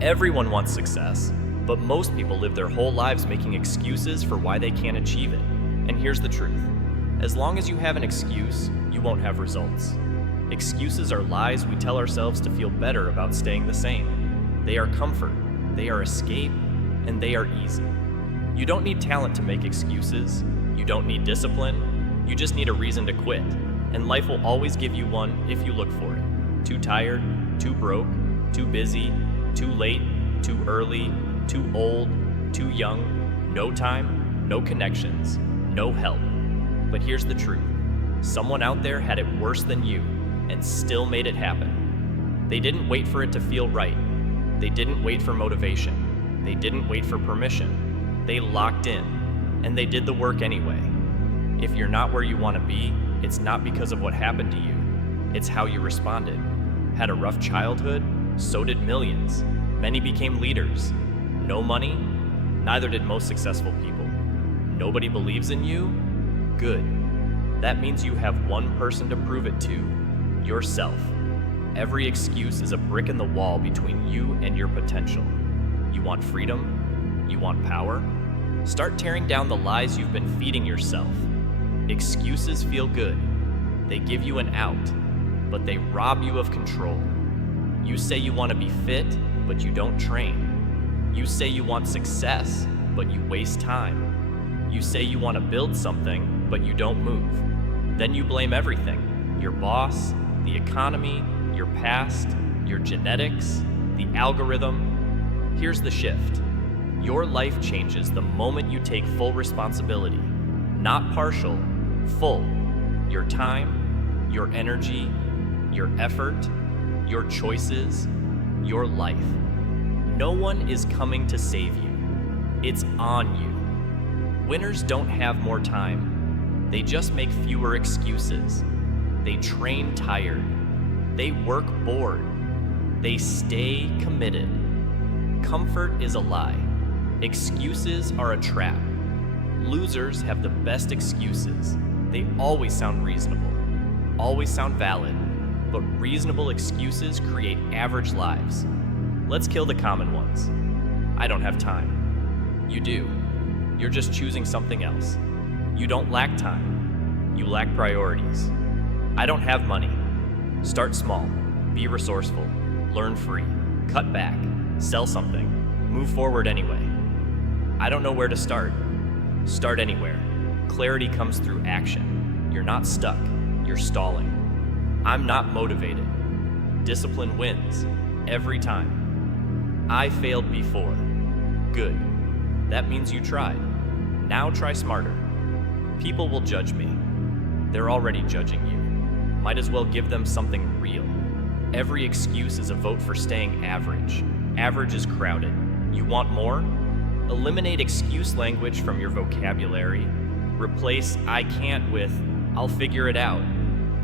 Everyone wants success, but most people live their whole lives making excuses for why they can't achieve it. And here's the truth. As long as you have an excuse, you won't have results. Excuses are lies we tell ourselves to feel better about staying the same. They are comfort, they are escape, and they are easy. You don't need talent to make excuses. You don't need discipline. You just need a reason to quit. And life will always give you one if you look for it. Too tired, too broke, too busy, too late, too early, too old, too young, no time, no connections, no help. But here's the truth. Someone out there had it worse than you and still made it happen. They didn't wait for it to feel right. They didn't wait for motivation. They didn't wait for permission. They locked in, and they did the work anyway. If you're not where you want to be, it's not because of what happened to you. It's how you responded. Had a rough childhood? So did millions. Many became leaders. No money? Neither did most successful people. Nobody believes in you? Good. That means you have one person to prove it to, yourself. Every excuse is a brick in the wall between you and your potential. You want freedom? You want power? Start tearing down the lies you've been feeding yourself. Excuses feel good. They give you an out, but they rob you of control. You say you want to be fit, but you don't train. You say you want success, but you waste time. You say you want to build something, but you don't move. Then you blame everything: your boss, the economy, your past, your genetics, the algorithm. Here's the shift. Your life changes the moment you take full responsibility. Not partial, full. Your time, your energy, your effort, your choices, your life. No one is coming to save you. It's on you. Winners don't have more time. They just make fewer excuses. They train tired. They work bored. They stay committed. Comfort is a lie. Excuses are a trap. Losers have the best excuses. They always sound reasonable, always sound valid, but reasonable excuses create average lives. Let's kill the common ones. I don't have time. You do. You're just choosing something else. You don't lack time. You lack priorities. I don't have money. Start small. Be resourceful. Learn free. Cut back. Sell something. Move forward anyway. I don't know where to start. Start anywhere. Clarity comes through action. You're not stuck. You're stalling. I'm not motivated. Discipline wins. Every time. I failed before. Good. That means you tried. Now try smarter. People will judge me. They're already judging you. Might as well give them something real. Every excuse is a vote for staying average. Average is crowded. You want more? Eliminate excuse language from your vocabulary. Replace I can't with I'll figure it out.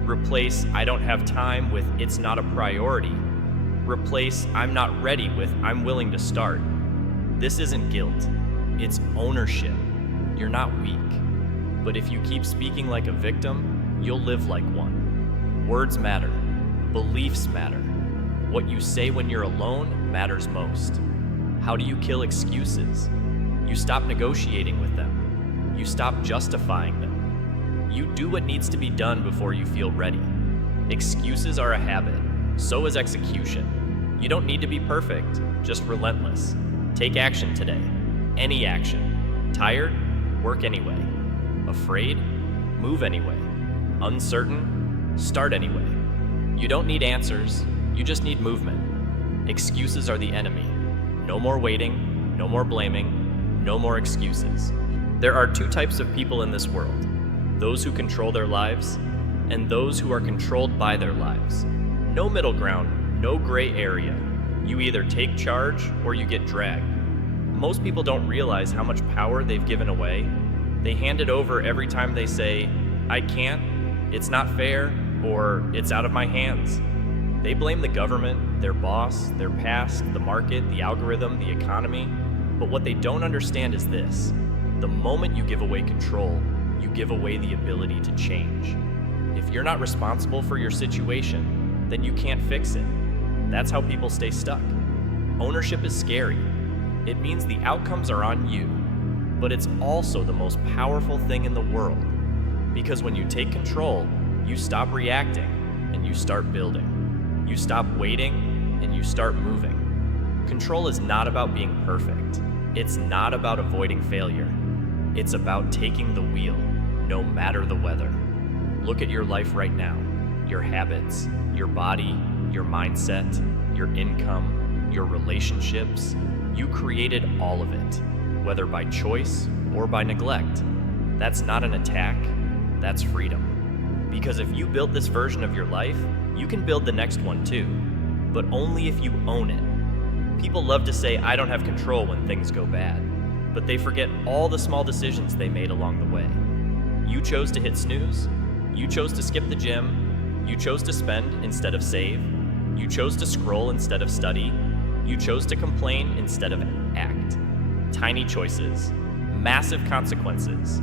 Replace I don't have time with it's not a priority. Replace I'm not ready with I'm willing to start. This isn't guilt. It's ownership. You're not weak. But if you keep speaking like a victim, you'll live like one. Words matter. Beliefs matter. What you say when you're alone matters most. How do you kill excuses? You stop negotiating with them. You stop justifying them. You do what needs to be done before you feel ready. Excuses are a habit. So is execution. You don't need to be perfect, just relentless. Take action today. Any action. Tired? Work anyway. Afraid? Move anyway. Uncertain? Start anyway. You don't need answers. You just need movement. Excuses are the enemy. No more waiting, no more blaming, no more excuses. There are two types of people in this world: those who control their lives and those who are controlled by their lives. No middle ground, no gray area. You either take charge or you get dragged. Most people don't realize how much power they've given away. They hand it over every time they say, I can't, it's not fair, or it's out of my hands. They blame the government, their boss, their past, the market, the algorithm, the economy. But what they don't understand is this: the moment you give away control, you give away the ability to change. If you're not responsible for your situation, then you can't fix it. That's how people stay stuck. Ownership is scary. It means the outcomes are on you, but it's also the most powerful thing in the world. Because when you take control, you stop reacting and you start building. You stop waiting and you start moving. Control is not about being perfect. It's not about avoiding failure. It's about taking the wheel, no matter the weather. Look at your life right now. Your habits, your body, your mindset, your income, your relationships. You created all of it, whether by choice or by neglect. That's not an attack, that's freedom. Because if you build this version of your life, you can build the next one too, but only if you own it. People love to say, I don't have control when things go bad, but they forget all the small decisions they made along the way. You chose to hit snooze, you chose to skip the gym, you chose to spend instead of save, you chose to scroll instead of study, you chose to complain instead of act. Tiny choices, massive consequences.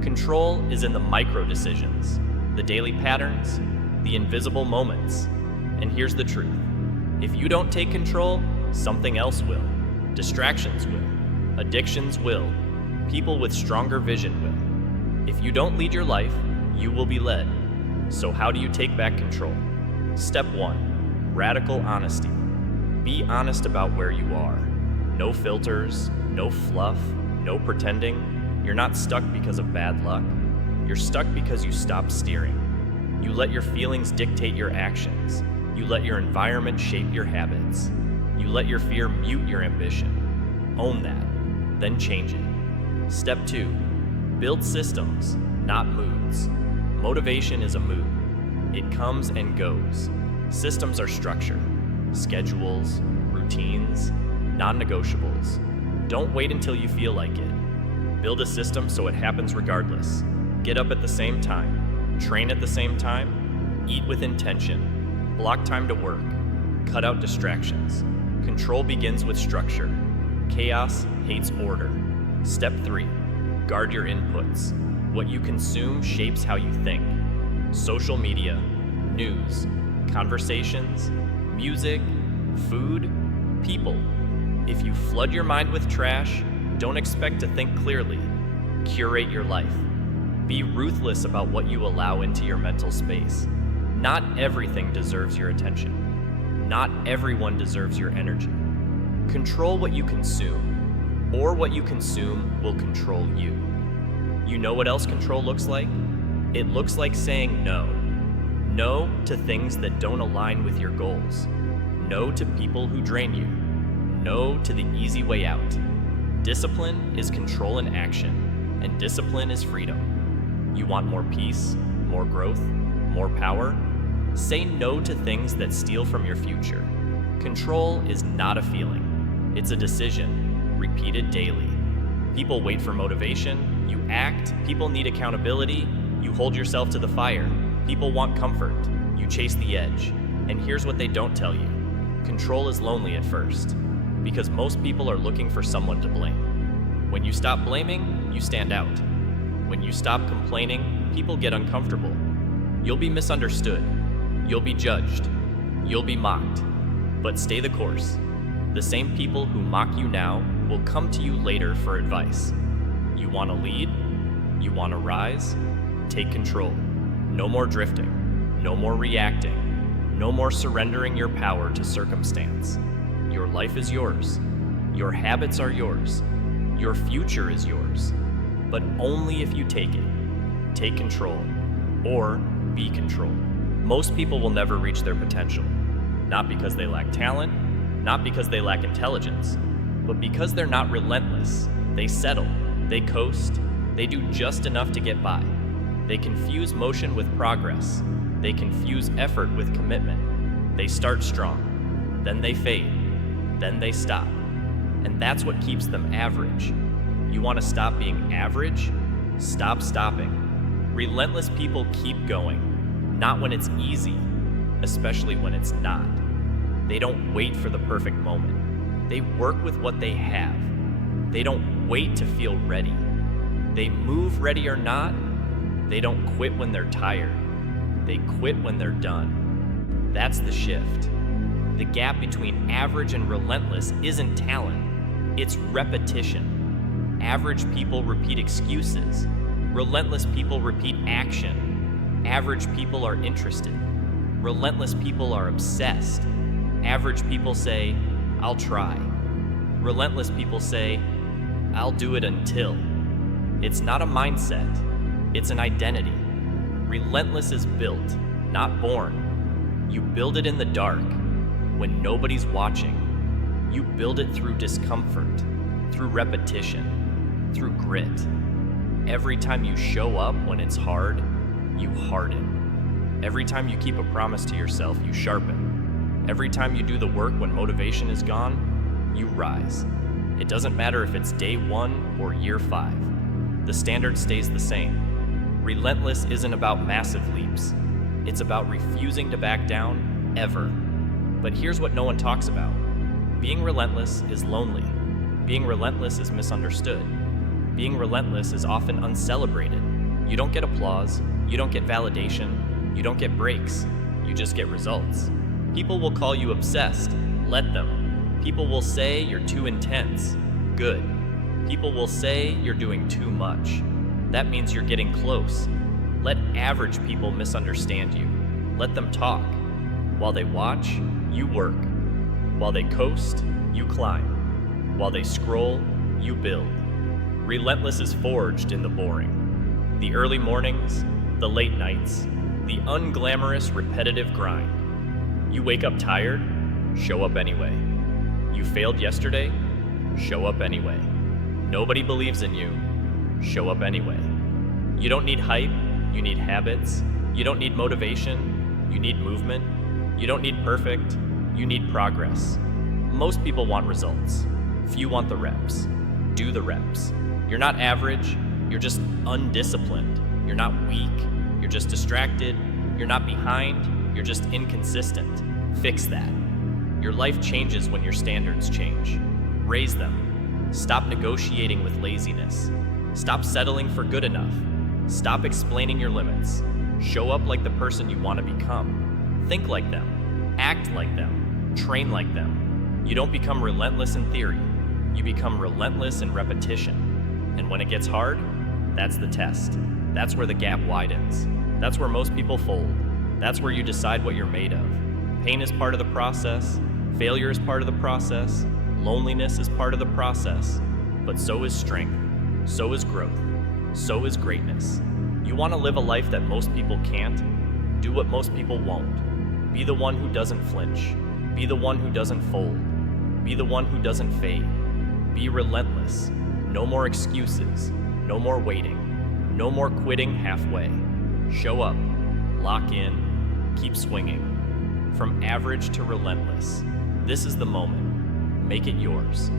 Control is in the micro decisions, the daily patterns, the invisible moments. And here's the truth. If you don't take control, something else will. Distractions will. Addictions will. People with stronger vision will. If you don't lead your life, you will be led. So how do you take back control? Step 1, radical honesty. Be honest about where you are. No filters, no fluff, no pretending. You're not stuck because of bad luck. You're stuck because you stopped steering. You let your feelings dictate your actions. You let your environment shape your habits. You let your fear mute your ambition. Own that, then change it. Step 2, build systems, not moods. Motivation is a mood. It comes and goes. Systems are structure, schedules, routines, non-negotiables. Don't wait until you feel like it. Build a system so it happens regardless. Get up at the same time, train at the same time, eat with intention, block time to work, cut out distractions. Control begins with structure. Chaos hates order. Step 3, guard your inputs. What you consume shapes how you think. Social media, news, conversations, music, food, people. If you flood your mind with trash, don't expect to think clearly. Curate your life. Be ruthless about what you allow into your mental space. Not everything deserves your attention. Not everyone deserves your energy. Control what you consume, or what you consume will control you. You know what else control looks like? It looks like saying no. No to things that don't align with your goals. No to people who drain you. No to the easy way out. Discipline is control in action, and discipline is freedom. You want more peace, more growth, more power? Say no to things that steal from your future. Control is not a feeling. It's a decision, repeated daily. People wait for motivation. You act. People need accountability. You hold yourself to the fire. People want comfort. You chase the edge. And here's what they don't tell you. Control is lonely at first, because most people are looking for someone to blame. When you stop blaming, you stand out. When you stop complaining, people get uncomfortable. You'll be misunderstood. You'll be judged. You'll be mocked. But stay the course. The same people who mock you now will come to you later for advice. You want to lead? You want to rise? Take control. No more drifting. No more reacting. No more surrendering your power to circumstance. Your life is yours. Your habits are yours. Your future is yours. But only if you take it. Take control. Or be controlled. Most people will never reach their potential. Not because they lack talent, not because they lack intelligence, but because they're not relentless. They settle. They coast. They do just enough to get by. They confuse motion with progress. They confuse effort with commitment. They start strong. Then they fade. Then they stop. And that's what keeps them average. You want to stop being average? Stop stopping. Relentless people keep going. Not when it's easy, especially when it's not. They don't wait for the perfect moment. They work with what they have. They don't wait to feel ready. They move ready or not. They don't quit when they're tired. They quit when they're done. That's the shift. The gap between average and relentless isn't talent, it's repetition. Average people repeat excuses. Relentless people repeat action. Average people are interested. Relentless people are obsessed. Average people say, "I'll try." Relentless people say, "I'll do it until." It's not a mindset, it's an identity. Relentless is built, not born. You build it in the dark, when nobody's watching. You build it through discomfort, through repetition, through grit. Every time you show up when it's hard, you harden. Every time you keep a promise to yourself, you sharpen. Every time you do the work when motivation is gone, you rise. It doesn't matter if it's day 1 or year 5. The standard stays the same. Relentless isn't about massive leaps. It's about refusing to back down, ever. But here's what no one talks about. Being relentless is lonely. Being relentless is misunderstood. Being relentless is often uncelebrated. You don't get applause, you don't get validation, you don't get breaks, you just get results. People will call you obsessed, let them. People will say you're too intense, good. People will say you're doing too much. That means you're getting close. Let average people misunderstand you. Let them talk. While they watch, you work. While they coast, you climb. While they scroll, you build. Relentless is forged in the boring. The early mornings, the late nights, the unglamorous repetitive grind. You wake up tired, show up anyway. You failed yesterday, show up anyway. Nobody believes in you, show up anyway. You don't need hype, you need habits. You don't need motivation, you need movement. You don't need perfect, you need progress. Most people want results. Few want the reps. Do the reps. You're not average, you're just undisciplined. You're not weak, you're just distracted. You're not behind, you're just inconsistent. Fix that. Your life changes when your standards change. Raise them. Stop negotiating with laziness. Stop settling for good enough. Stop explaining your limits. Show up like the person you want to become. Think like them. Act like them. Train like them. You don't become relentless in theory. You become relentless in repetition. And when it gets hard, that's the test. That's where the gap widens. That's where most people fold. That's where you decide what you're made of. Pain is part of the process. Failure is part of the process. Loneliness is part of the process. But so is strength. So is growth. So is greatness. You want to live a life that most people can't? Do what most people won't. Be the one who doesn't flinch. Be the one who doesn't fold. Be the one who doesn't fade. Be relentless. No more excuses. No more waiting. No more quitting halfway. Show up. Lock in. Keep swinging. From average to relentless. This is the moment. Make it yours.